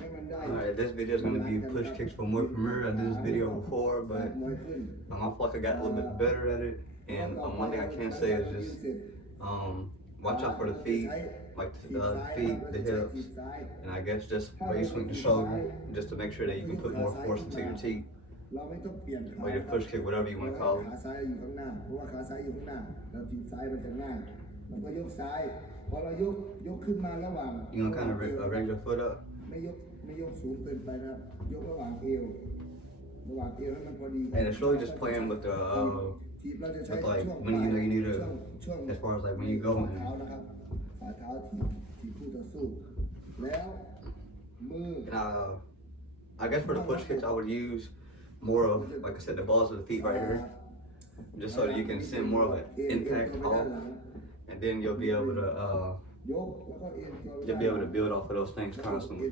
Alright, this video is going to be push kicks for Muay Femur. I did this video before, but I feel like I got a little bit better at it. And one thing I can say is just watch out for the feet, like the feet, the hips, and I guess just where you swing the shoulder, just to make sure that you can put more force into your teeth, or your push kick, whatever you want to call it. You're going to kind of raise your foot up. And it's really just playing with the with like when you know you need to, as far as like when you go in. And I guess for the push kicks I would use more of, like I said, the balls of the feet right here, just so that you can send more of an impact off, and then you'll be able to build off of those things constantly.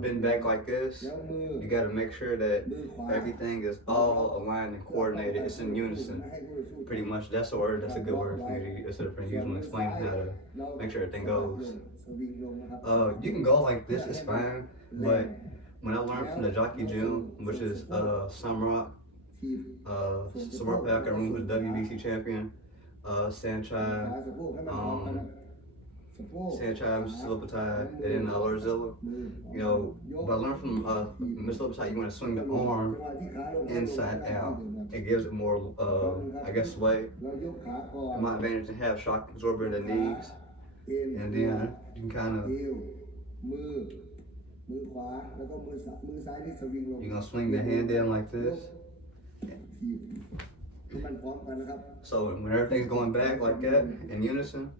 Bend back like this, you got to make sure that everything is all aligned and coordinated. It's in unison, pretty much. That's a word. That's a good word for me to use instead of usually explaining how to make sure everything goes. You can go like this, it's fine, but when I learned from the Jockey Gym, which is Samrock, Samrock who's WBC champion, Sanchai, Slobotai, and then Larzilla. You know, but I learned from Miss Slobotai, you want to swing the arm inside out. It gives it more, I guess, sway. And my advantage to have shock absorber in the knees, and then you can kind of. You're gonna swing the hand in like this. So when everything's going back like that in unison,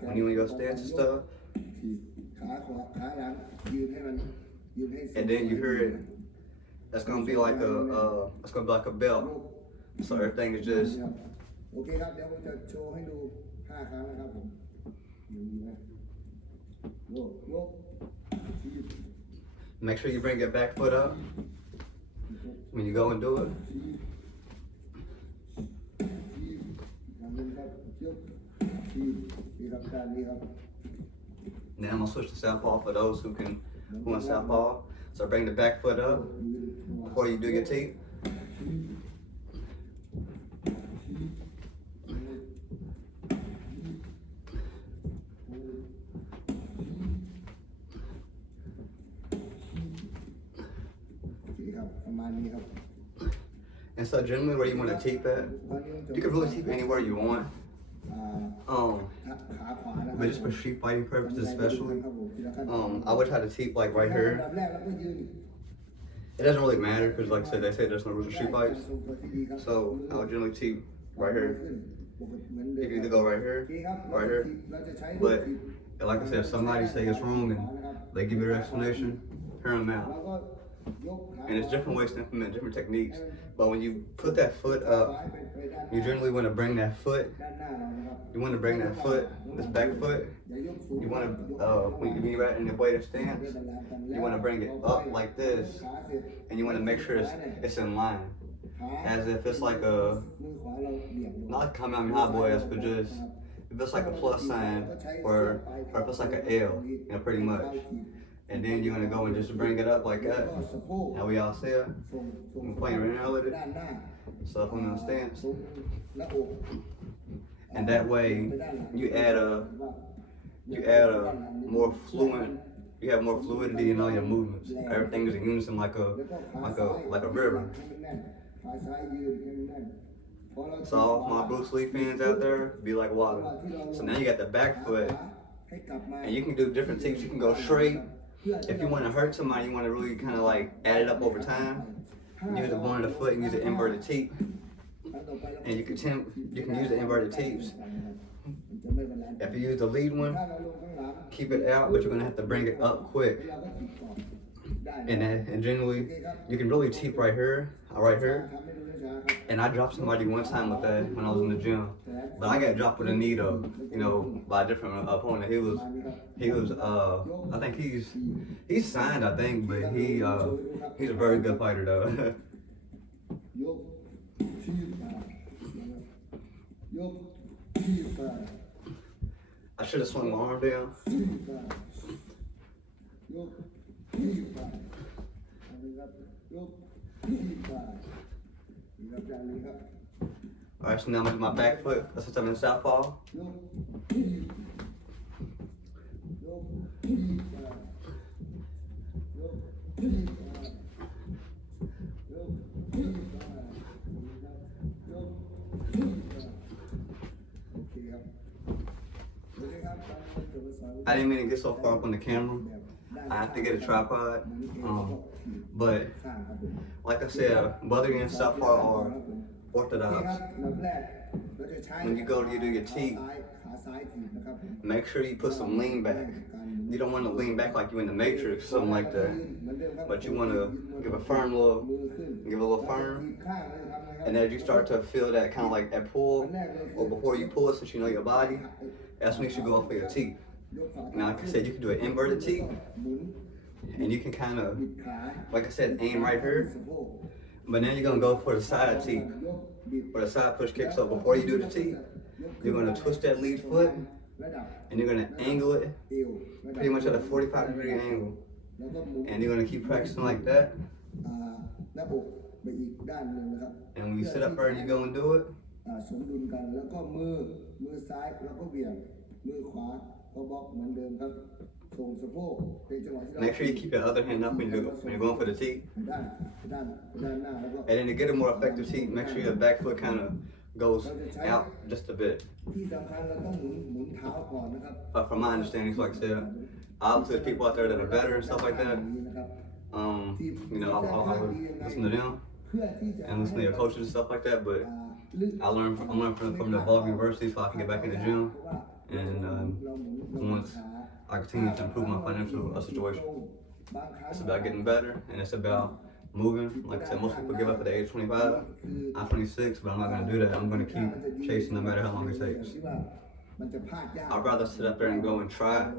when you in your stance and stuff, and then you hear it, that's gonna be like a bell. So everything is just. Make sure you bring your back foot up when you go and do it. Now I'm gonna switch to southpaw for those who want southpaw. So bring the back foot up before you do your teeth. And so generally where you want to teep at, you can really teep anywhere you want. But just for street fighting purposes especially, I would try to teep like right here. It doesn't really matter because like I said, they say there's no rules for street fights. So I would generally teep right here. You can either go right here. But like I said, if somebody say it's wrong and they give you their explanation, hear them out. And there's different ways to implement different techniques. But when you put that foot up, you generally want to bring that foot. This back foot. You want to, when you're at in the weighted stance, you want to bring it up like this, and you want to make sure it's in line, as if it's like a, not like Kamehameha boys, but just if it's like a plus sign, or if it's like an L, you know, pretty much. And then you're gonna go and just bring it up like that. How we all say it. I'm playing right now with it. So if I'm in a stance. And that way you add a more fluent, you have more fluidity in all your movements. Everything is in unison like a river. So all my Bruce Lee fans out there, be like water. So now you got the back foot, and you can do different things. You can go straight. If you want to hurt somebody, you want to really kind of like add it up over time. Use the one of the foot and use the inverted teep. And you can use the inverted teeps. If you use the lead one, keep it out, but you're gonna have to bring it up quick. And generally, you can really teep right here. And I dropped somebody one time with that when I was in the gym. But I got dropped with a knee though, you know, by a different opponent. He was I think he's signed, I think, but he's a very good fighter though. I should have swung my arm down. Alright, so now I'm gonna do my back foot. Since I'm in southpaw. I didn't mean to get so far up on the camera. I have to get a tripod. But like I said, whether you're in southpaw or orthodox, when you go to do your teeth, make sure you put some lean back. You don't want to lean back like you in the Matrix, something like that. But you want to give a little firm. And as you start to feel that kind of like that pull, or before you pull, since you know your body, that's when you should go for your teeth. Now, like I said, you can do an inverted teeth, and you can kind of, like I said, aim right here. But then you're gonna go for the side teeth, or the side push kick. So before you do the teeth, you're gonna twist that lead foot, and you're gonna angle it pretty much at a 45-degree angle. And you're gonna keep practicing like that. And when you sit up there and you go and do it, make sure you keep your other hand up when you're going for the teeth. And then to get a more effective teeth, make sure your back foot kind of goes out just a bit. From my understanding, like I said, obviously there's people out there that are better and stuff like that. You know, I would listen to them and listen to your coaches and stuff like that. But I'm learning from the Above University, so I can get back in the gym. And once I continue to improve my financial situation, it's about getting better, and it's about moving. Like I said, most people give up at the age of 25. I'm 26, but I'm not gonna do that. I'm gonna keep chasing no matter how long it takes. I'd rather sit up there and go and try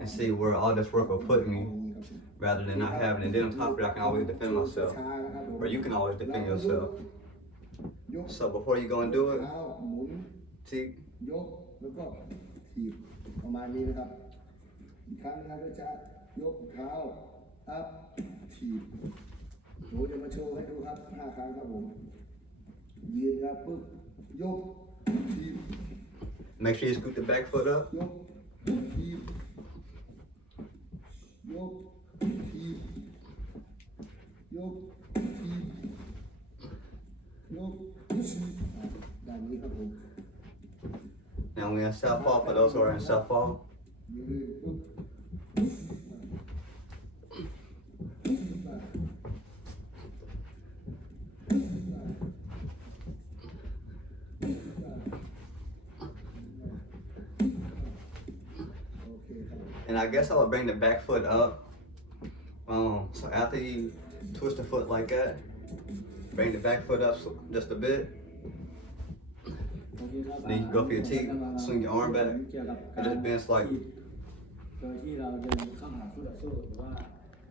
and see where all this work will put me, rather than not having it. And then on top of it, I can always defend myself, or you can always defend yourself. So before you go and do it, see. แล้วก็ถีบประมาณนี้นะครับอีกครั้งนะครับก็จะยกเท้าอัพถีบหนูจะมาโชว์ให้ดูครับ5 ครั้งครับผมยืนครับปึ๊บยกถีบ Make sure you scoot the back foot up. ยกถีบยกถีบยกถีบยกถีบด้านนี้ครับผม Now we're in southpaw for those who are in southpaw. And I guess I would bring the back foot up. So after you twist the foot like that, bring the back foot up just a bit. Then you go for your teeth, swing your arm back, and just bend slightly. โดยที่เราเดินเข้าหาคู่ต่อสู้หรือว่า